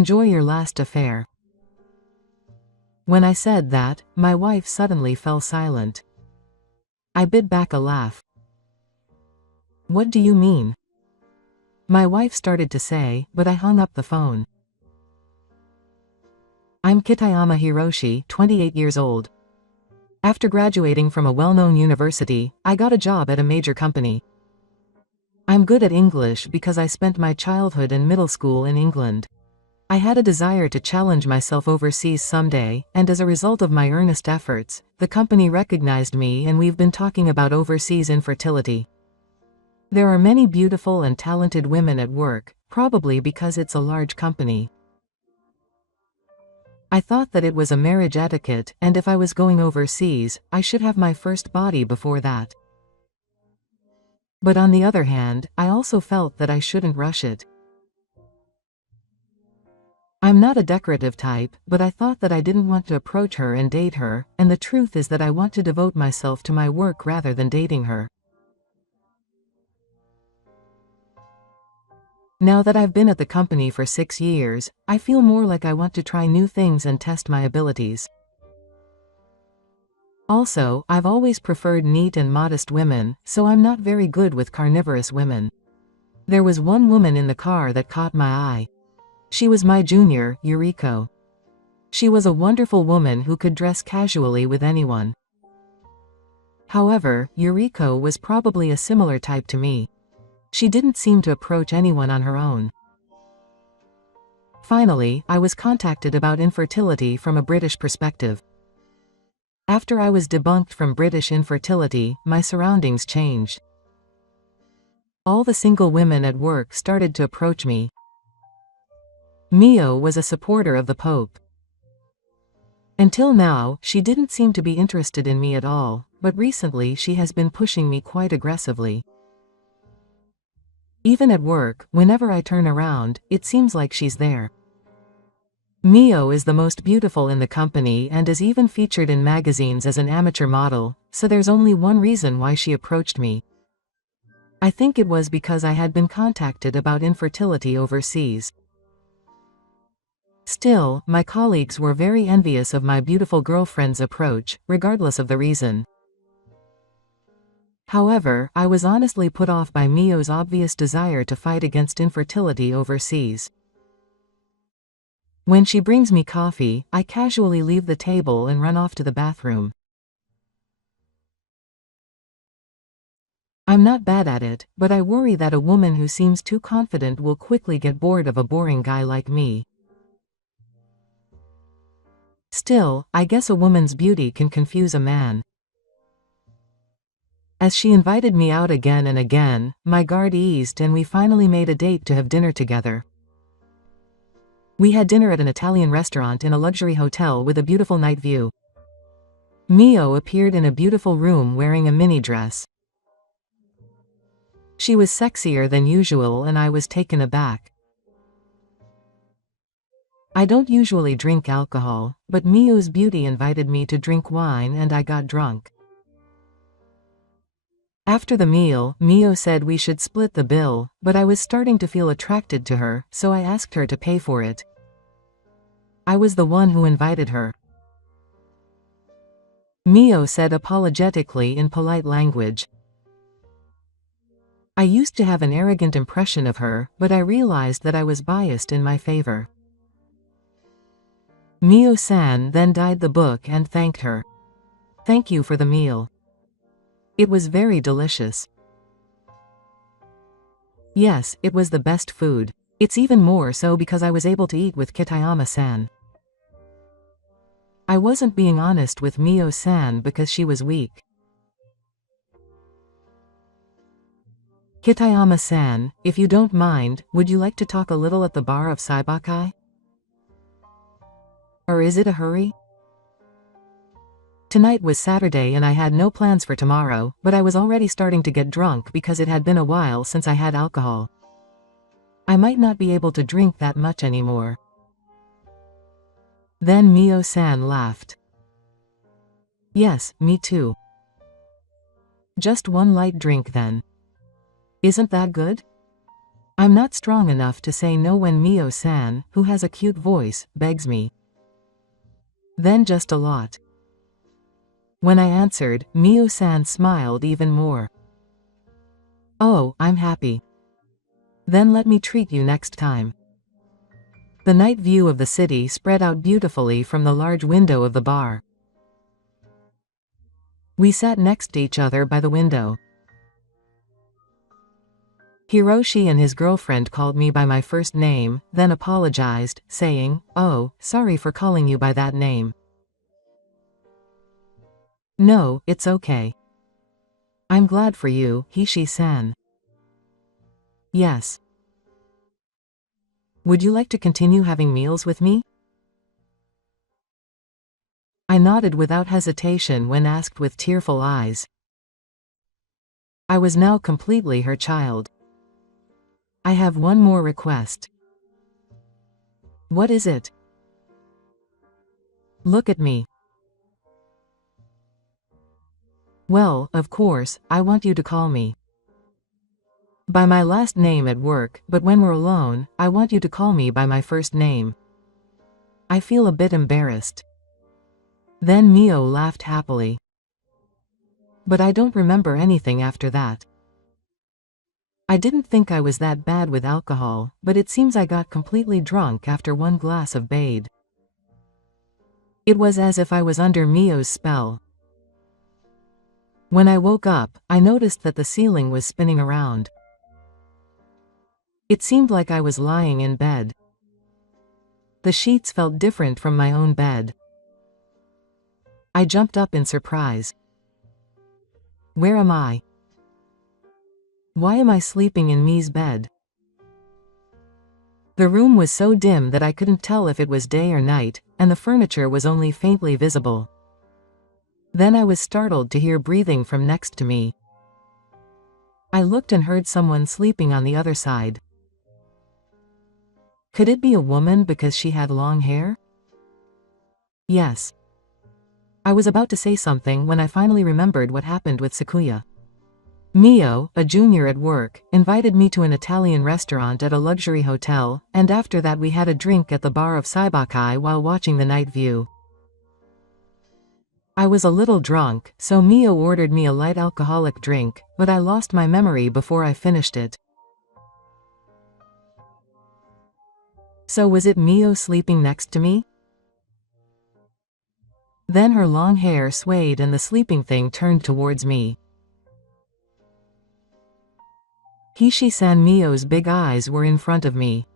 Enjoy your last affair. When I said that, my wife suddenly fell silent. I bit back a laugh. What do you mean? My wife started to say, but I hung up the phone. I'm Kitayama Hiroshi, 28 years old. After graduating from a well-known university, I got a job at a major company. I'm good at English because I spent my childhood and middle school in England. I had a desire to challenge myself overseas someday, and as a result of my earnest efforts, the company recognized me and we've been talking about overseas infertility. There are many beautiful and talented women at work, probably because it's a large company. I thought that it was a marriage etiquette, and if I was going overseas, I should have my first body before that. But on the other hand, I also felt that I shouldn't rush it. I'm not a decorative type, but I thought that I didn't want to approach her and date her, and the truth is that I want to devote myself to my work rather than dating her. Now that I've been at the company for 6 years, I feel more like I want to try new things and test my abilities. Also, I've always preferred neat and modest women, so I'm not very good with carnivorous women. There was one woman in the car that caught my eye. She was my junior, Yuriko. She was a wonderful woman who could dress casually with anyone. However, Yuriko was probably a similar type to me. She didn't seem to approach anyone on her own. Finally, I was contacted about infertility from a British perspective. After I was debunked from British infertility, my surroundings changed. All the single women at work started to approach me. Mio was a supporter of the Pope. Until now, she didn't seem to be interested in me at all, but recently she has been pushing me quite aggressively. Even at work, whenever I turn around, it seems like she's there. Mio is the most beautiful in the company and is even featured in magazines as an amateur model, so there's only one reason why she approached me. I think it was because I had been contacted about infertility overseas. Still, my colleagues were very envious of my beautiful girlfriend's approach, regardless of the reason. However, I was honestly put off by Mio's obvious desire to fight against infertility overseas. When she brings me coffee, I casually leave the table and run off to the bathroom. I'm not bad at it, but I worry that a woman who seems too confident will quickly get bored of a boring guy like me. Still, I guess a woman's beauty can confuse a man. As she invited me out again and again, my guard eased and we finally made a date to have dinner together. We had dinner at an Italian restaurant in a luxury hotel with a beautiful night view. Mio appeared in a beautiful room wearing a mini dress. She was sexier than usual and I was taken aback. I don't usually drink alcohol, but Mio's beauty invited me to drink wine and I got drunk. After the meal, Mio said we should split the bill, but I was starting to feel attracted to her, so I asked her to pay for it. I was the one who invited her. Mio said apologetically in polite language. I used to have an arrogant impression of her, but I realized that I was biased in my favor. Mio-san then dyed the book and thanked her. Thank you for the meal. It was very delicious. Yes, it was the best food. It's even more so because I was able to eat with Kitayama-san. I wasn't being honest with Mio-san because she was weak. Kitayama-san, if you don't mind, would you like to talk a little at the bar of Saibakai? Or is it a hurry? Tonight was Saturday and I had no plans for tomorrow, but I was already starting to get drunk because it had been a while since I had alcohol. I might not be able to drink that much anymore. Then Mio-san laughed. Yes, me too. Just one light drink then. Isn't that good? I'm not strong enough to say no when Mio-san, who has a cute voice, begs me. Then just a lot. When I answered, Mio-san smiled even more. Oh, I'm happy. Then let me treat you next time. The night view of the city spread out beautifully from the large window of the bar. We sat next to each other by the window. Hiroshi and his girlfriend called me by my first name, then apologized, saying, "Oh, sorry for calling you by that name." No, it's okay. I'm glad for you, Hishi-san. Yes. Would you like to continue having meals with me? I nodded without hesitation when asked with tearful eyes. I was now completely her child. I have one more request. What is it? Look at me. Well, of course, I want you to call me by my last name at work, but when we're alone, I want you to call me by my first name. I feel a bit embarrassed. Then Mio laughed happily. But I don't remember anything after that. I didn't think I was that bad with alcohol, but it seems I got completely drunk after one glass of Bade. It was as if I was under Mio's spell. When I woke up, I noticed that the ceiling was spinning around. It seemed like I was lying in bed. The sheets felt different from my own bed. I jumped up in surprise. Where am I? Why am I sleeping in Mi's bed? The room was so dim that I couldn't tell if it was day or night, and the furniture was only faintly visible. Then I was startled to hear breathing from next to me. I looked and heard someone sleeping on the other side. Could it be a woman because she had long hair? Yes. I was about to say something when I finally remembered what happened with Sakuya. Mio, a junior at work, invited me to an Italian restaurant at a luxury hotel, and after that we had a drink at the bar of Saibakai while watching the night view. I was a little drunk, so Mio ordered me a light alcoholic drink, but I lost my memory before I finished it. So was it Mio sleeping next to me? Then her long hair swayed and the sleeping thing turned towards me. Hishi-san, Mio's big eyes were in front of me.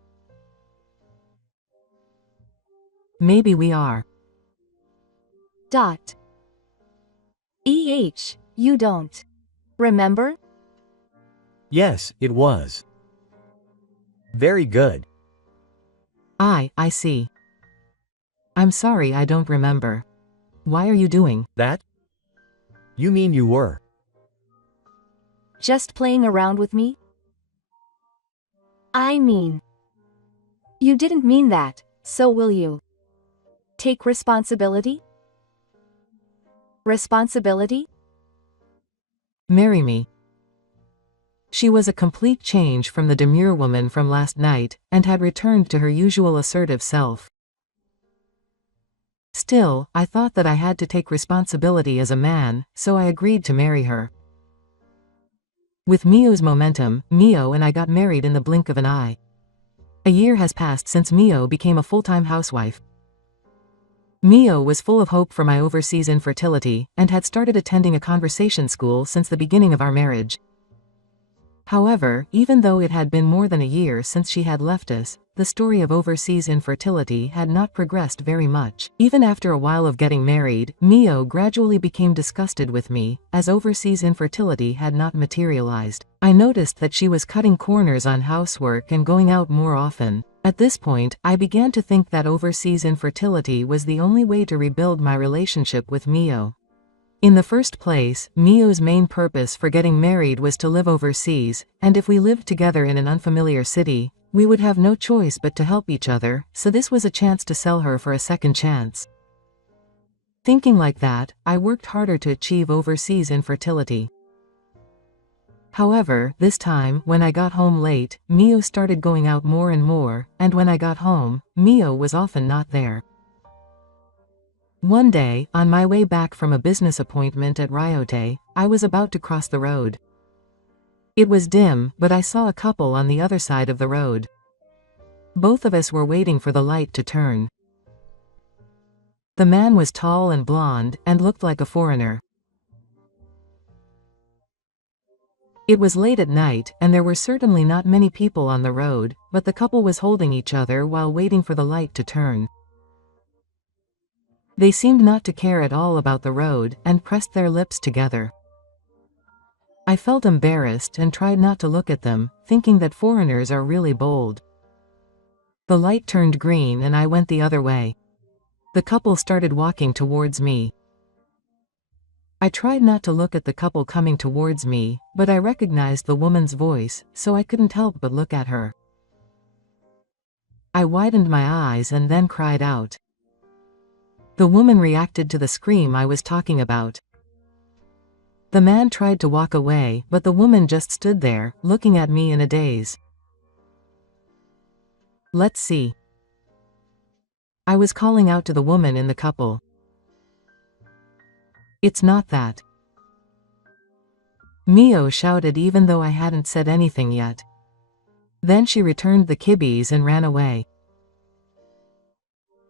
Maybe we are. You don't remember? Yes, it was. Very good. I see. I'm sorry, I don't remember. Why are you doing that? You mean you were just playing around with me? I mean, you didn't mean that, so will you take responsibility? Responsibility? Marry me. She was a complete change from the demure woman from last night, and had returned to her usual assertive self. Still, I thought that I had to take responsibility as a man, so I agreed to marry her. With Mio's momentum, Mio and I got married in the blink of an eye. A year has passed since Mio became a full-time housewife. Mio was full of hope for my overseas infertility, and had started attending a conversation school since the beginning of our marriage. However, even though it had been more than a year since she had left us, the story of overseas infertility had not progressed very much. Even after a while of getting married, Mio gradually became disgusted with me, as overseas infertility had not materialized. I noticed that she was cutting corners on housework and going out more often. At this point, I began to think that overseas infertility was the only way to rebuild my relationship with Mio. In the first place, Mio's main purpose for getting married was to live overseas, and if we lived together in an unfamiliar city, we would have no choice but to help each other, so this was a chance to sell her for a second chance. Thinking like that, I worked harder to achieve overseas infertility. However, this time, when I got home late, Mio started going out more and more, and when I got home, Mio was often not there. One day, on my way back from a business appointment at Ryote, I was about to cross the road. It was dim, but I saw a couple on the other side of the road. Both of us were waiting for the light to turn. The man was tall and blonde, and looked like a foreigner. It was late at night, and there were certainly not many people on the road, but the couple was holding each other while waiting for the light to turn. They seemed not to care at all about the road, and pressed their lips together. I felt embarrassed and tried not to look at them, thinking that foreigners are really bold. The light turned green and I went the other way. The couple started walking towards me. I tried not to look at the couple coming towards me, but I recognized the woman's voice, so I couldn't help but look at her. I widened my eyes and then cried out. The woman reacted to the scream I was talking about. The man tried to walk away, but the woman just stood there, looking at me in a daze. Let's see. I was calling out to the woman in the couple. It's not that. Mio shouted even though I hadn't said anything yet. Then she returned the kibis and ran away.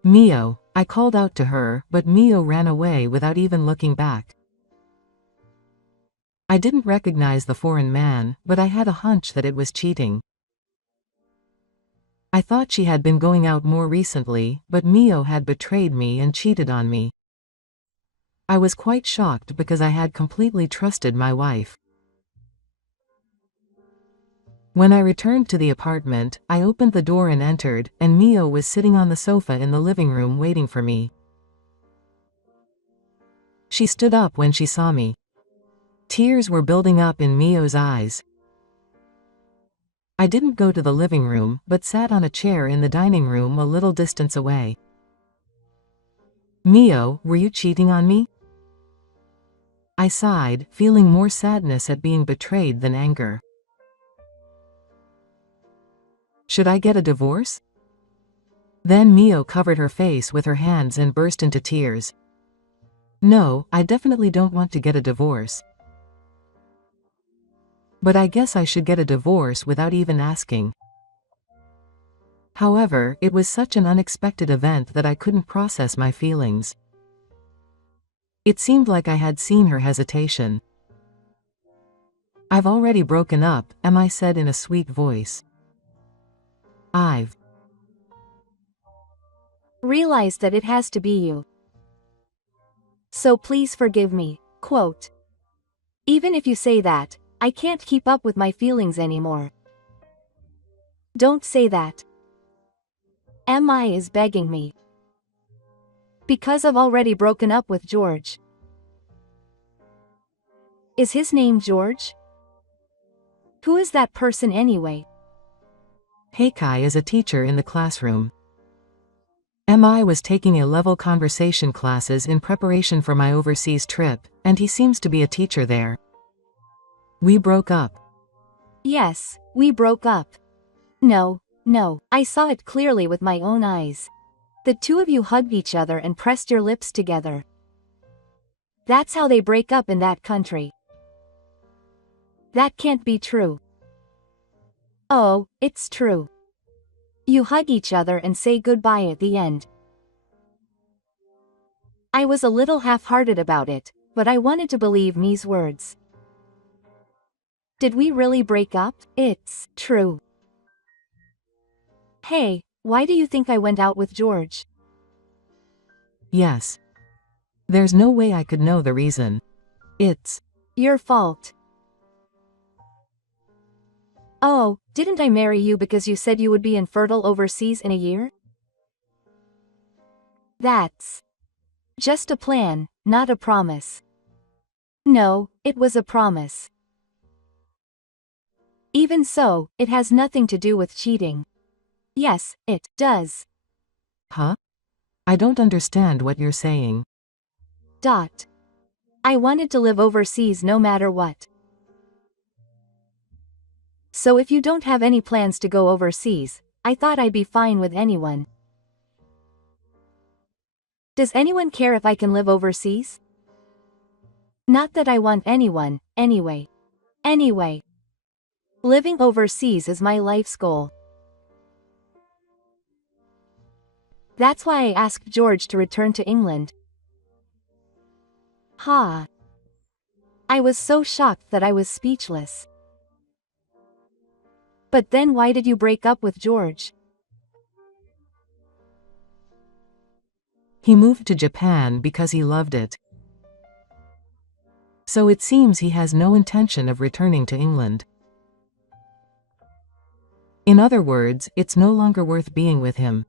Mio, I called out to her, but Mio ran away without even looking back. I didn't recognize the foreign man, but I had a hunch that it was cheating. I thought she had been going out more recently, but Mio had betrayed me and cheated on me. I was quite shocked because I had completely trusted my wife. When I returned to the apartment, I opened the door and entered, and Mio was sitting on the sofa in the living room waiting for me. She stood up when she saw me. Tears were building up in Mio's eyes. I didn't go to the living room, but sat on a chair in the dining room a little distance away. Mio, were you cheating on me? I sighed, feeling more sadness at being betrayed than anger. Should I get a divorce? Then Mio covered her face with her hands and burst into tears. No, I definitely don't want to get a divorce. But I guess I should get a divorce without even asking. However, it was such an unexpected event that I couldn't process my feelings. It seemed like I had seen her hesitation. I've already broken up, I said in a sweet voice. I've realized that it has to be you. So please forgive me. Quote. Even if you say that, I can't keep up with my feelings anymore. Don't say that. Mi is begging me. Because I've already broken up with George. Is his name George? Who is that person anyway? Heikai is a teacher in the classroom. Mi was taking A-level conversation classes in preparation for my overseas trip, and he seems to be a teacher there. We broke up. Yes, we broke up. No, I saw it clearly with my own eyes. The two of you hugged each other and pressed your lips together. That's how they break up in that country. That can't be true. Oh, it's true. You hug each other and say goodbye at the end. I was a little half-hearted about it, but I wanted to believe Mi's words. Did we really break up? It's true. Hey, why do you think I went out with George? Yes. There's no way I could know the reason. It's your fault. Oh, didn't I marry you because you said you would be infertile overseas in a year? That's just a plan, not a promise. No, it was a promise. Even so, it has nothing to do with cheating. Yes, it does. Huh? I don't understand what you're saying. I wanted to live overseas no matter what. So if you don't have any plans to go overseas, I thought I'd be fine with anyone. Does anyone care if I can live overseas? Not that I want anyone, anyway. Anyway. Living overseas is my life's goal. That's why I asked George to return to England. Ha. I was so shocked that I was speechless. But then why did you break up with George? He moved to Japan because he loved it. So it seems he has no intention of returning to England. In other words, it's no longer worth being with him.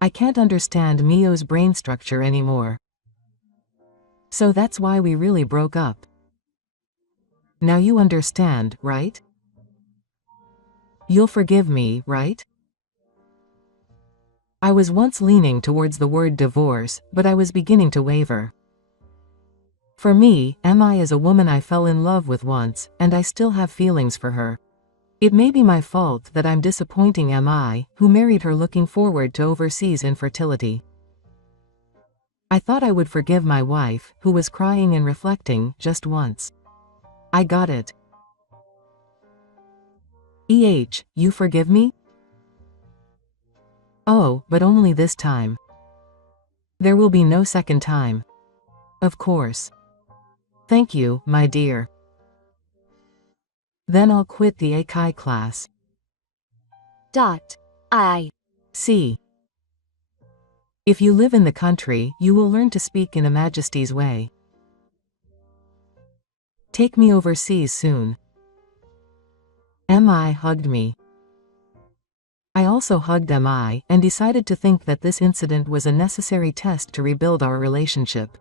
I can't understand Mio's brain structure anymore. So that's why we really broke up. Now you understand, right? You'll forgive me, right? I was once leaning towards the word divorce, but I was beginning to waver. For me, Mi is a woman I fell in love with once, and I still have feelings for her. It may be my fault that I'm disappointing Mi, who married her looking forward to overseas infertility. I thought I would forgive my wife, who was crying and reflecting, just once. I got it. You forgive me? Oh, but only this time. There will be no second time. Of course. Thank you, my dear. Then I'll quit the Eikai class. See. If you live in the country, you will learn to speak in a Majesty's way. Take me overseas soon. Mi hugged me. I also hugged Mi, and decided to think that this incident was a necessary test to rebuild our relationship.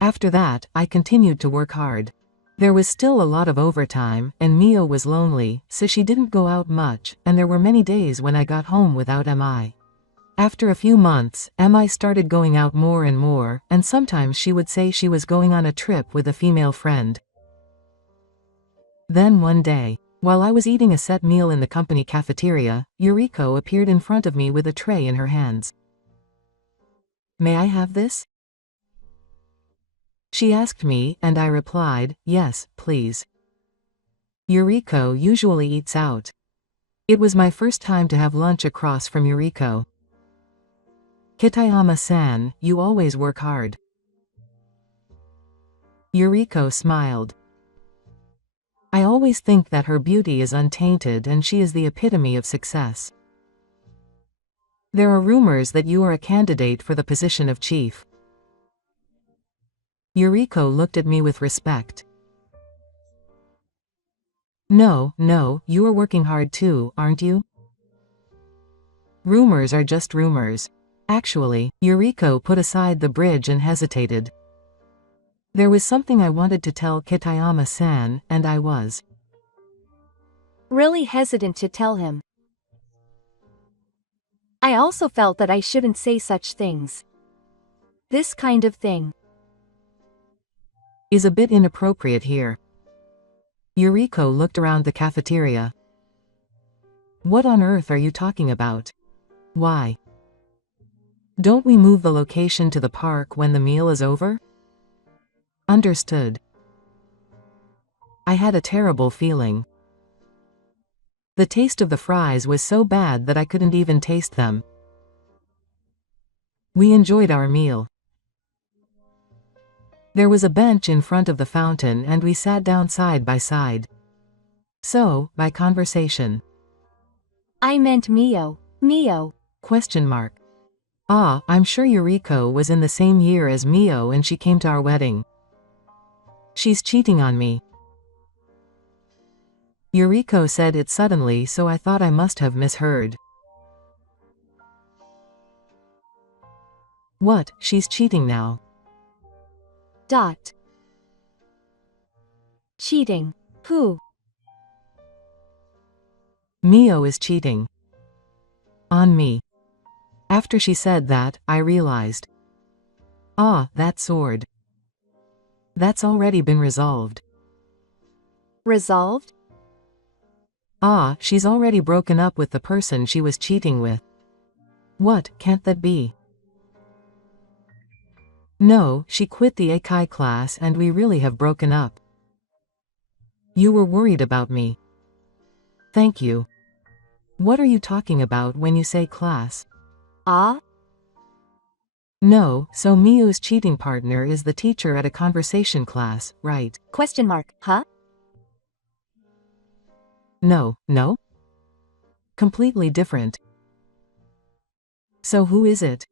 After that, I continued to work hard. There was still a lot of overtime, and Mio was lonely, so she didn't go out much, and there were many days when I got home without Mi. After a few months, Mi started going out more and more, and sometimes she would say she was going on a trip with a female friend. Then one day, while I was eating a set meal in the company cafeteria, Yuriko appeared in front of me with a tray in her hands. May I have this? She asked me, and I replied, yes, please. Yuriko usually eats out. It was my first time to have lunch across from Yuriko. Kitayama-san, you always work hard. Yuriko smiled. I always think that her beauty is untainted and she is the epitome of success. There are rumors that you are a candidate for the position of chief. Yuriko looked at me with respect. No, you are working hard too, aren't you? Rumors are just rumors. Actually, Yuriko put aside the bridge and hesitated. There was something I wanted to tell Kitayama-san, and I was really hesitant to tell him. I also felt that I shouldn't say such things. This kind of thing is a bit inappropriate here. Yuriko looked around the cafeteria. What on earth are you talking about? Why? Don't we move the location to the park when the meal is over? Understood. I had a terrible feeling. The taste of the fries was so bad that I couldn't even taste them. We enjoyed our meal. There was a bench in front of the fountain and we sat down side by side. So, by conversation. I meant Mio. Question mark. Ah, I'm sure Yuriko was in the same year as Mio and she came to our wedding. She's cheating on me. Yuriko said it suddenly, so I thought I must have misheard. What, she's cheating now? Cheating. Who? Mio is cheating. On me. After she said that, I realized. Ah, that sword. That's already been resolved. Resolved? Ah, she's already broken up with the person she was cheating with. What, can't that be? No, she quit the Eikai class and we really have broken up. You were worried about me. Thank you. What are you talking about when you say class? Ah? No, so Miu's cheating partner is the teacher at a conversation class, right? Huh? No. Completely different. So who is it?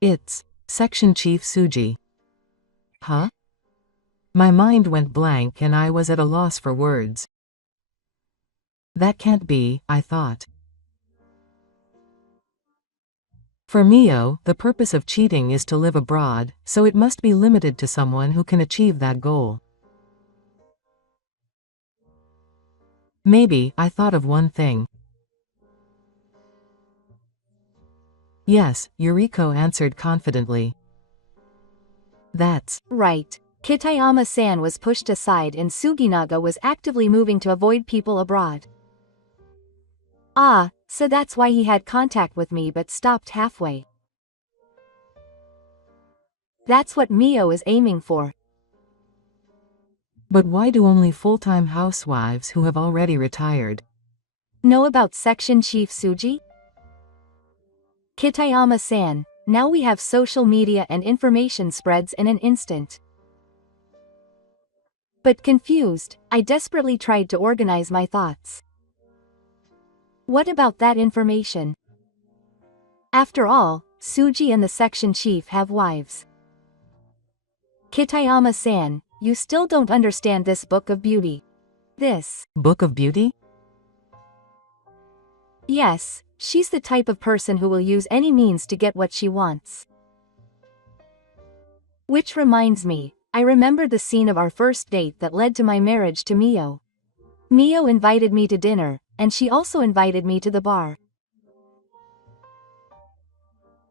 It's Section Chief Suji. Huh? My mind went blank and I was at a loss for words. That can't be, I thought. For Mio, the purpose of cheating is to live abroad, so it must be limited to someone who can achieve that goal. Maybe, I thought of one thing. Yes, Yuriko answered confidently. That's right. Kitayama-san was pushed aside and Suginaga was actively moving to avoid people abroad. Ah, so that's why he had contact with me but stopped halfway. That's what Mio is aiming for. But why do only full-time housewives who have already retired know about Section Chief Suji? Kitayama-san, now we have social media and information spreads in an instant. But confused, I desperately tried to organize my thoughts. What about that information? After all, Suji and the section chief have wives. Kitayama-san, you still don't understand this book of beauty. This book of beauty? Yes, she's the type of person who will use any means to get what she wants. Which reminds me, I remembered the scene of our first date that led to my marriage to Mio. Mio invited me to dinner, and she also invited me to the bar.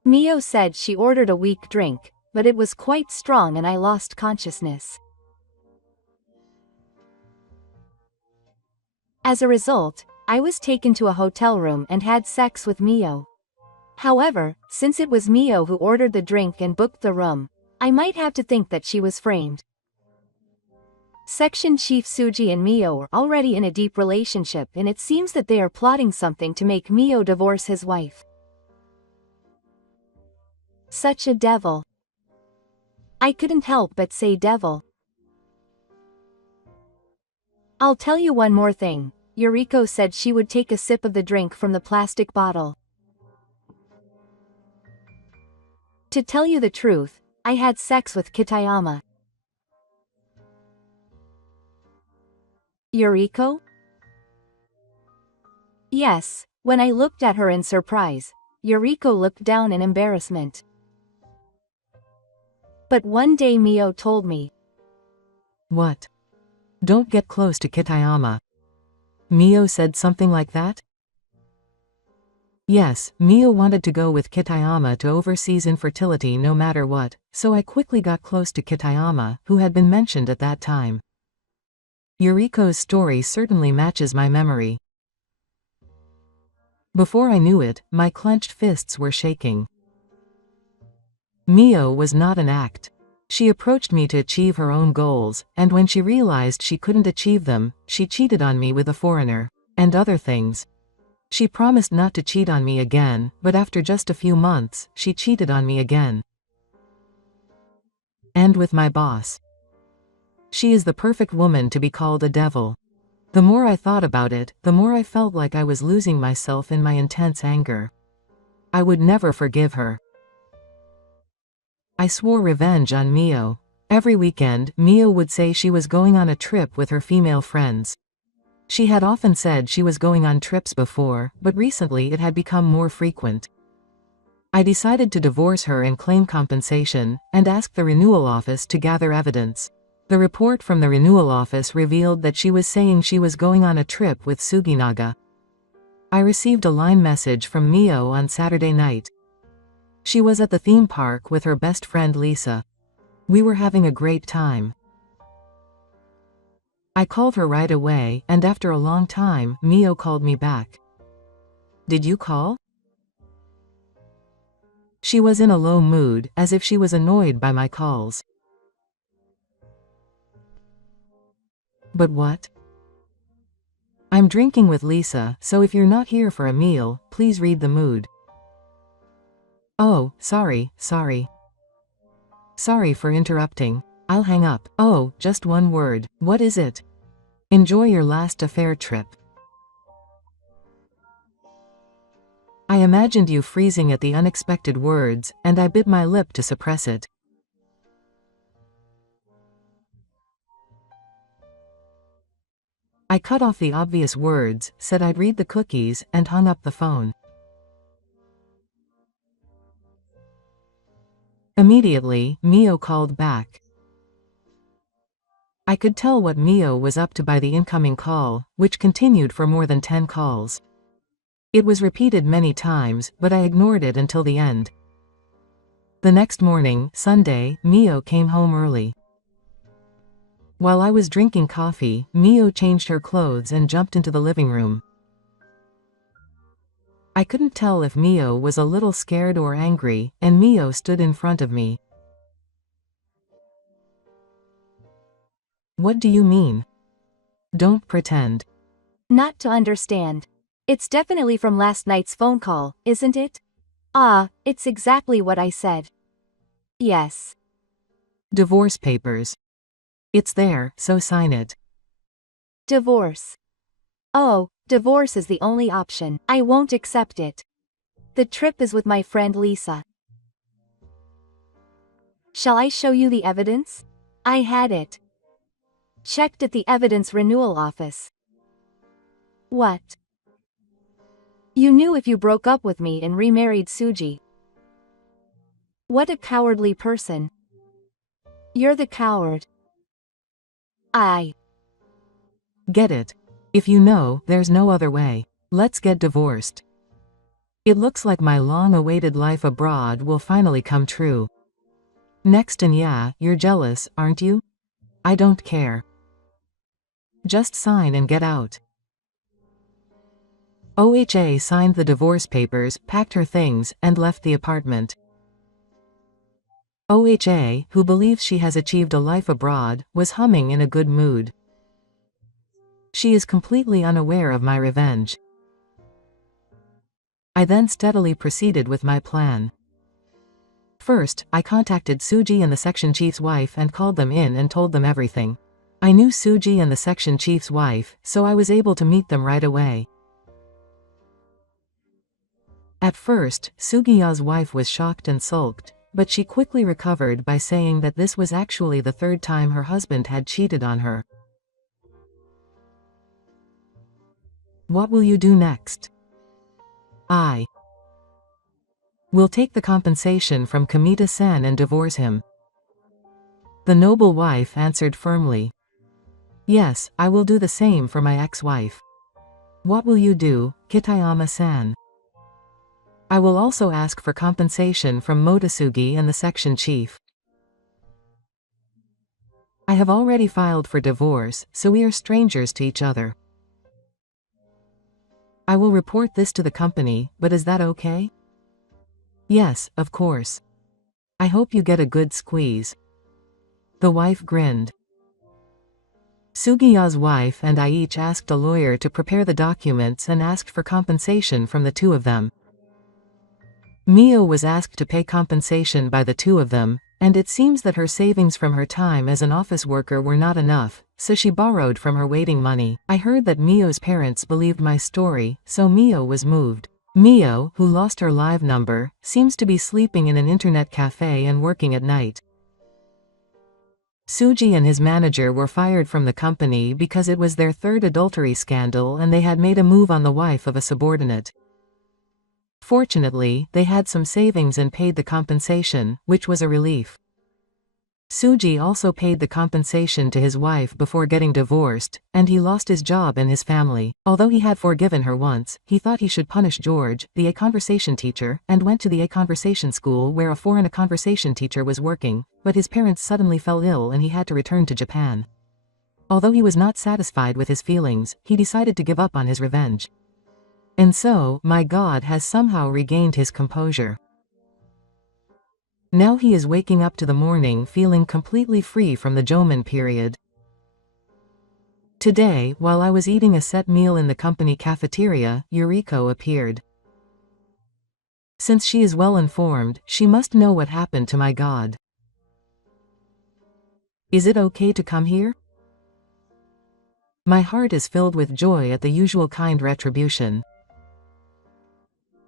Mio said she ordered a weak drink, but it was quite strong and I lost consciousness. As a result, I was taken to a hotel room and had sex with Mio. However, since it was Mio who ordered the drink and booked the room, I might have to think that she was framed. Section Chief Suji and Mio are already in a deep relationship and it seems that they are plotting something to make Mio divorce his wife. Such a devil. I couldn't help but say devil. I'll tell you one more thing. Yuriko said she would take a sip of the drink from the plastic bottle. To tell you the truth, I had sex with Kitayama. Yuriko? Yes, when I looked at her in surprise, Yuriko looked down in embarrassment. But one day Mio told me. What? Don't get close to Kitayama. Mio said something like that? Yes, Mio wanted to go with Kitayama to overseas infertility no matter what, so I quickly got close to Kitayama, who had been mentioned at that time. Yuriko's story certainly matches my memory. Before I knew it, my clenched fists were shaking. Mio was not an act. She approached me to achieve her own goals, and when she realized she couldn't achieve them, she cheated on me with a foreigner, and other things. She promised not to cheat on me again, but after just a few months, she cheated on me again. And with my boss. She is the perfect woman to be called a devil. The more I thought about it, the more I felt like I was losing myself in my intense anger. I would never forgive her. I swore revenge on Mio. Every weekend, Mio would say she was going on a trip with her female friends. She had often said she was going on trips before, but recently it had become more frequent. I decided to divorce her and claim compensation, and asked the renewal office to gather evidence. The report from the renewal office revealed that she was saying she was going on a trip with Suginaga. I received a line message from Mio on Saturday night. She was at the theme park with her best friend Lisa. We were having a great time. I called her right away, and after a long time, Mio called me back. Did you call? She was in a low mood, as if she was annoyed by my calls. But what? I'm drinking with Lisa, so if you're not here for a meal, please read the mood. Oh, sorry. Sorry for interrupting. I'll hang up. Oh, just one word. What is it? Enjoy your last affair trip. I imagined you freezing at the unexpected words, and I bit my lip to suppress it. I cut off the obvious words, said I'd read the cookies, and hung up the phone. Immediately, Mio called back. I could tell what Mio was up to by the incoming call, which continued for more than 10 calls. It was repeated many times, but I ignored it until the end. The next morning, Sunday, Mio came home early. While I was drinking coffee, Mio changed her clothes and jumped into the living room. I couldn't tell if Mio was a little scared or angry, and Mio stood in front of me. What do you mean? Don't pretend. Not to understand. It's definitely from last night's phone call, isn't it? It's exactly what I said. Yes. Divorce papers. It's there, so sign it. Divorce. Oh, divorce is the only option. I won't accept it. The trip is with my friend Lisa. Shall I show you the evidence? I had it checked at the evidence renewal office. What? You knew if you broke up with me and remarried Suji. What a cowardly person. You're the coward. I get it. If you know, there's no other way. Let's get divorced. It looks like my long-awaited life abroad will finally come true. Next, and yeah, you're jealous, aren't you? I don't care. Just sign and get out. OHA signed the divorce papers, packed her things, and left the apartment. OHA, who believes she has achieved a life abroad, was humming in a good mood. She is completely unaware of my revenge. I then steadily proceeded with my plan. First, I contacted Suji and the section chief's wife and called them in and told them everything. I knew Suji and the section chief's wife, so I was able to meet them right away. At first, Sugiya's wife was shocked and sulked, but she quickly recovered by saying that this was actually the third time her husband had cheated on her. What will you do next? I will take the compensation from Kamita-san and divorce him. The noble wife answered firmly. Yes, I will do the same for my ex-wife. What will you do, Kitayama-san? I will also ask for compensation from Motasugi and the section chief. I have already filed for divorce, so we are strangers to each other. I will report this to the company, but is that okay? Yes, of course. I hope you get a good squeeze. The wife grinned. Sugiya's wife and I each asked a lawyer to prepare the documents and asked for compensation from the two of them. Mio was asked to pay compensation by the two of them, and it seems that her savings from her time as an office worker were not enough, so she borrowed from her waiting money. I heard that Mio's parents believed my story, so Mio was moved. Mio, who lost her live number, seems to be sleeping in an internet cafe and working at night. Suji and his manager were fired from the company because it was their third adultery scandal and they had made a move on the wife of a subordinate. Fortunately, they had some savings and paid the compensation, which was a relief. Suji also paid the compensation to his wife before getting divorced, and he lost his job and his family. Although he had forgiven her once, he thought he should punish George, the A-conversation teacher, and went to the A-conversation school where a foreign A-conversation teacher was working, but his parents suddenly fell ill and he had to return to Japan. Although he was not satisfied with his feelings, he decided to give up on his revenge. And so, my God has somehow regained his composure. Now he is waking up to the morning feeling completely free from the Joman period. Today, while I was eating a set meal in the company cafeteria, Yuriko appeared. Since she is well informed, she must know what happened to my God. Is it okay to come here? My heart is filled with joy at the usual kind retribution.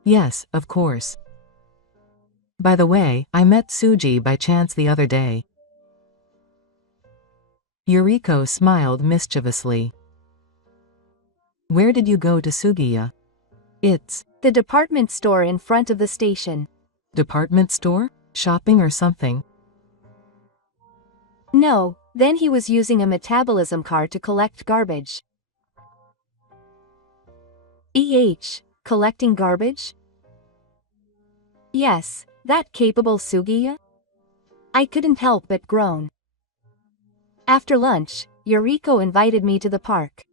Yes, of course. By the way, I met Suji by chance the other day. Yuriko smiled mischievously. Where did you go to Sugiya? It's The department store in front of the station. department store? Shopping or something? No, then he was using a metabolism car to collect garbage. Collecting garbage? Yes, that capable Sugiya? I couldn't help but groan. After lunch, Yuriko invited me to the park.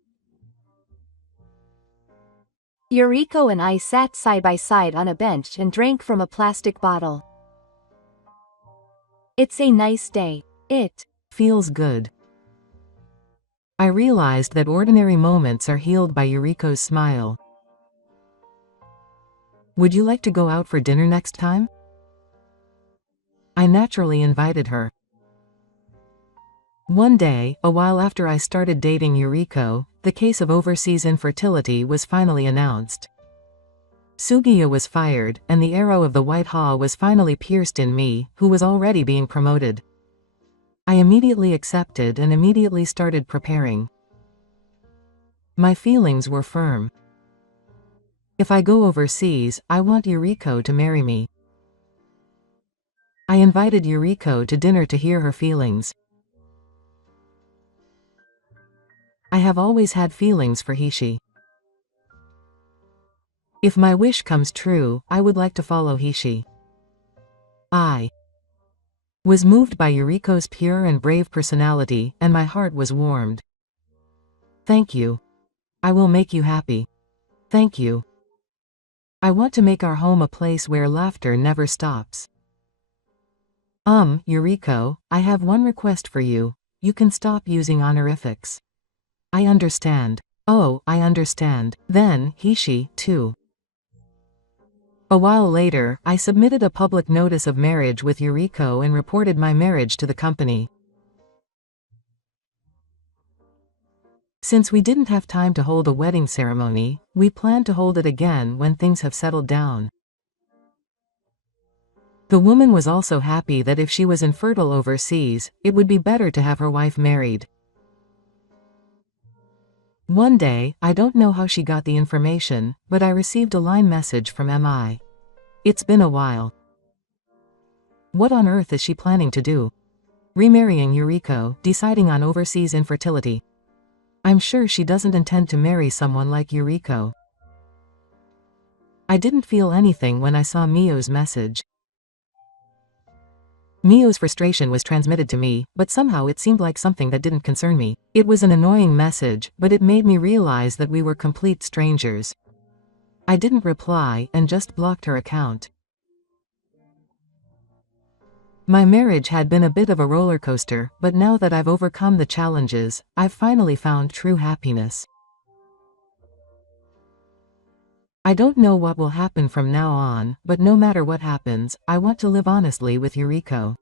Yuriko and I sat side by side on a bench and drank from a plastic bottle. It's a nice day. It feels good. I realized that ordinary moments are healed by Yuriko's smile. Would you like to go out for dinner next time? I naturally invited her. One day, a while after I started dating Yuriko, the case of overseas infertility was finally announced. Sugiya was fired, and the arrow of the white haw was finally pierced in me, who was already being promoted. I immediately accepted and immediately started preparing. My feelings were firm. If I go overseas, I want Yuriko to marry me. I invited Yuriko to dinner to hear her feelings. I have always had feelings for Hishi. If my wish comes true, I would like to follow Hishi. I was moved by Yuriko's pure and brave personality, and my heart was warmed. Thank you. I will make you happy. Thank you. I want to make our home a place where laughter never stops. Yuriko, I have one request for you. You can stop using honorifics. I understand. Oh, I understand. Then, Hishi, too. A while later, I submitted a public notice of marriage with Yuriko and reported my marriage to the company. Since we didn't have time to hold a wedding ceremony, we plan to hold it again when things have settled down. The woman was also happy that if she was infertile overseas, it would be better to have her wife married. One day, I don't know how she got the information, but I received a line message from MI. It's been a while. What on earth is she planning to do? Remarrying Yuriko, deciding on overseas infertility. I'm sure she doesn't intend to marry someone like Yuriko. I didn't feel anything when I saw Mio's message. Mio's frustration was transmitted to me, but somehow it seemed like something that didn't concern me. It was an annoying message, but it made me realize that we were complete strangers. I didn't reply and just blocked her account. My marriage had been a bit of a roller coaster, but now that I've overcome the challenges, I've finally found true happiness. I don't know what will happen from now on, but no matter what happens, I want to live honestly with Yuriko.